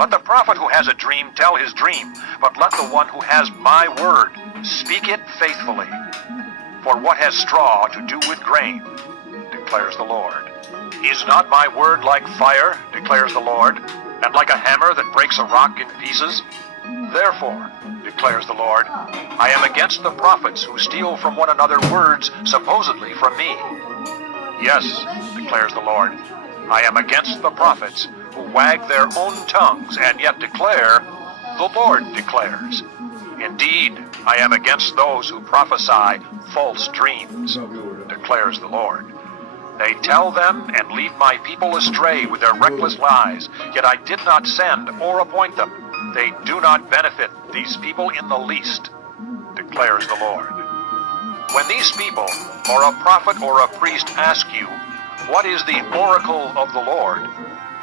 Let the prophet who has a dream tell his dream, but let the one who has my word speak it faithfully. For what has straw to do with grain, declares the Lord? Is not my word like fire, declares the Lord, and like a hammer that breaks a rock in pieces? Therefore, declares the Lord, I am against the prophets who steal from one another words supposedly from me. Yes, declares the Lord, I am against the prophets who wag their own tongues and yet declare, the Lord declares. Indeed, I am against those who prophesy false dreams, declares the Lord. They tell them and lead my people astray with their reckless lies, yet I did not send or appoint them. They do not benefit these people in the least, declares the Lord. When these people, or a prophet or a priest, ask you, what is the oracle of the Lord?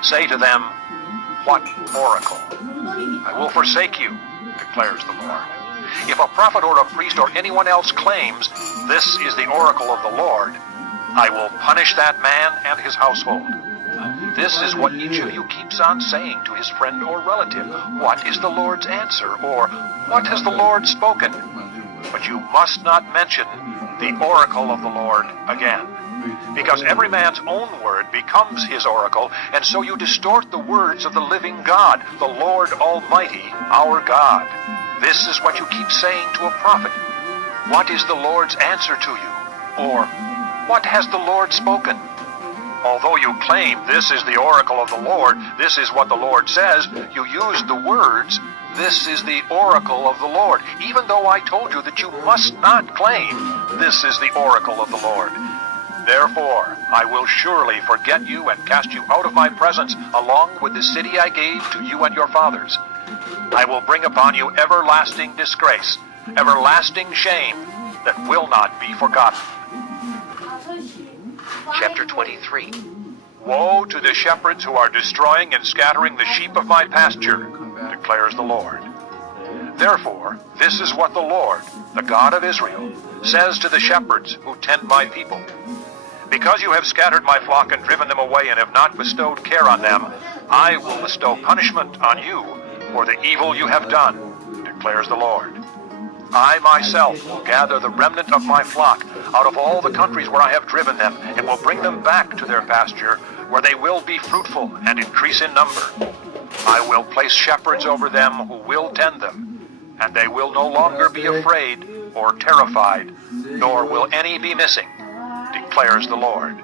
Say to them, what oracle? I will forsake you, declares the Lord. If a prophet or a priest or anyone else claims, this is the oracle of the Lord, I will punish that man and his household. This is what each of you keeps on saying to his friend or relative. What is the Lord's answer? Or, what has the Lord spoken? But you must not mention the oracle of the Lord again, because every man's own word becomes his oracle, and so you distort the words of the living God, the Lord Almighty, our God. This is what you keep saying to a prophet. What is the Lord's answer to you? Or, what has the Lord spoken? Although you claim this is the oracle of the Lord, this is what the Lord says, you use the words, this is the oracle of the Lord, even though I told you that you must not claim, this is the oracle of the Lord. Therefore, I will surely forget you and cast you out of my presence, along with the city I gave to you and your fathers. I will bring upon you everlasting disgrace, everlasting shame that will not be forgotten. Chapter 23. Woe to the shepherds who are destroying and scattering the sheep of my pasture, declares the Lord. Therefore, this is what the Lord, the God of Israel, says to the shepherds who tend my people. Because you have scattered my flock and driven them away and have not bestowed care on them, I will bestow punishment on you for the evil you have done, declares the Lord. I myself will gather the remnant of my flock out of all the countries where I have driven them, and will bring them back to their pasture, where they will be fruitful and increase in number. I will place shepherds over them who will tend them, and they will no longer be afraid or terrified, nor will any be missing, declares the Lord.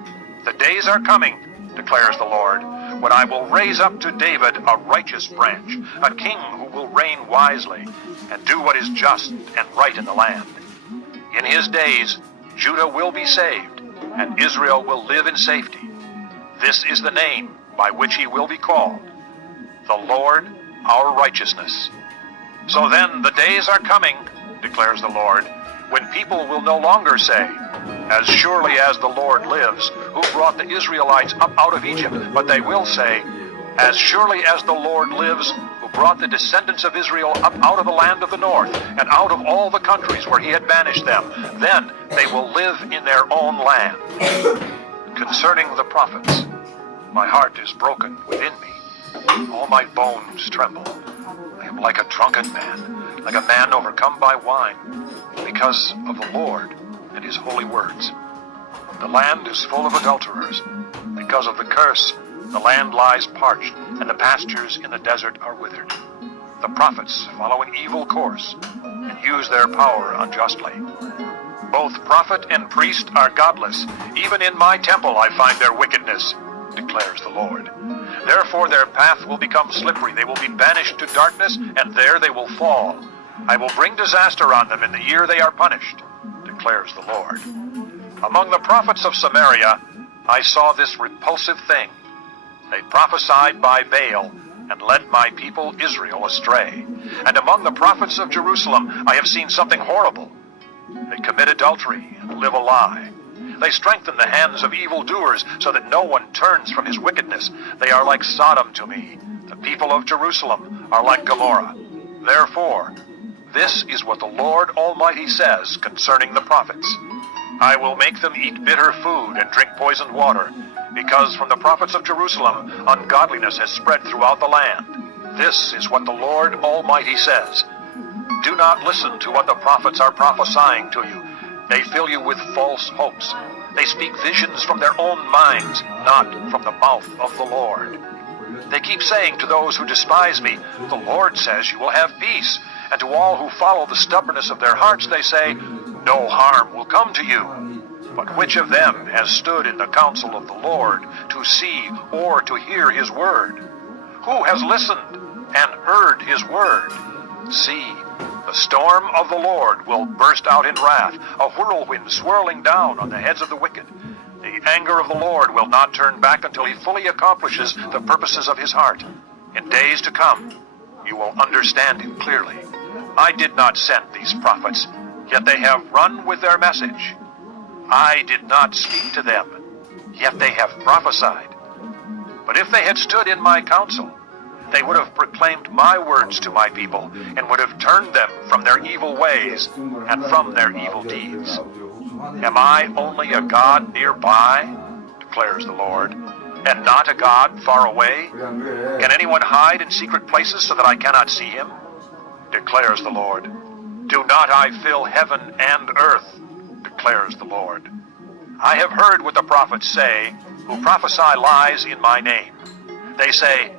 The days are coming, declares the Lord, when I will raise up to David a righteous branch, a king who will reign wisely, and do what is just and right in the land. In his days, Judah will be saved, and Israel will live in safety. This is the name by which he will be called, the Lord our righteousness. So then the days are coming, declares the Lord, when people will no longer say, as surely as the Lord lives, who brought the Israelites up out of Egypt, but they will say, as surely as the Lord lives, who brought the descendants of Israel up out of the land of the north, and out of all the countries where he had banished them. Then they will live in their own land. Concerning the prophets, my heart is broken within me. All my bones tremble. I am like a drunken man, like a man overcome by wine, because of the Lord and his holy words. The land is full of adulterers. Because of the curse, the land lies parched, and the pastures in the desert are withered. The prophets follow an evil course and use their power unjustly. Both prophet and priest are godless. Even in my temple I find their wickedness, declares the Lord. Therefore their path will become slippery. They will be banished to darkness, and there they will fall. I will bring disaster on them in the year they are punished, declares the Lord. Among the prophets of Samaria, I saw this repulsive thing. They prophesied by Baal and led my people Israel astray. And among the prophets of Jerusalem, I have seen something horrible. They commit adultery and live a lie. They strengthen the hands of evildoers so that no one turns from his wickedness. They are like Sodom to me. The people of Jerusalem are like Gomorrah. Therefore, this is what the Lord Almighty says concerning the prophets. I will make them eat bitter food and drink poisoned water, because from the prophets of Jerusalem ungodliness has spread throughout the land. This is what the Lord Almighty says. Do not listen to what the prophets are prophesying to you. They fill you with false hopes. They speak visions from their own minds, not from the mouth of the Lord. They keep saying to those who despise me, the Lord says you will have peace. And to all who follow the stubbornness of their hearts, they say, no harm will come to you. But which of them has stood in the counsel of the Lord to see or to hear his word? Who has listened and heard his word? See, the storm of the Lord will burst out in wrath, a whirlwind swirling down on the heads of the wicked. The anger of the Lord will not turn back until he fully accomplishes the purposes of his heart. In days to come, you will understand it clearly. I did not send these prophets, yet they have run with their message. I did not speak to them, yet they have prophesied. But if they had stood in my counsel, they would have proclaimed my words to my people, and would have turned them from their evil ways and from their evil deeds. Am I only a God nearby, declares the Lord, and not a God far away? Can anyone hide in secret places so that I cannot see him? Declares the Lord. Do not I fill heaven and earth, declares the Lord. I have heard what the prophets say, who prophesy lies in my name. They say,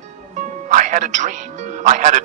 I had a dream. I had a dream.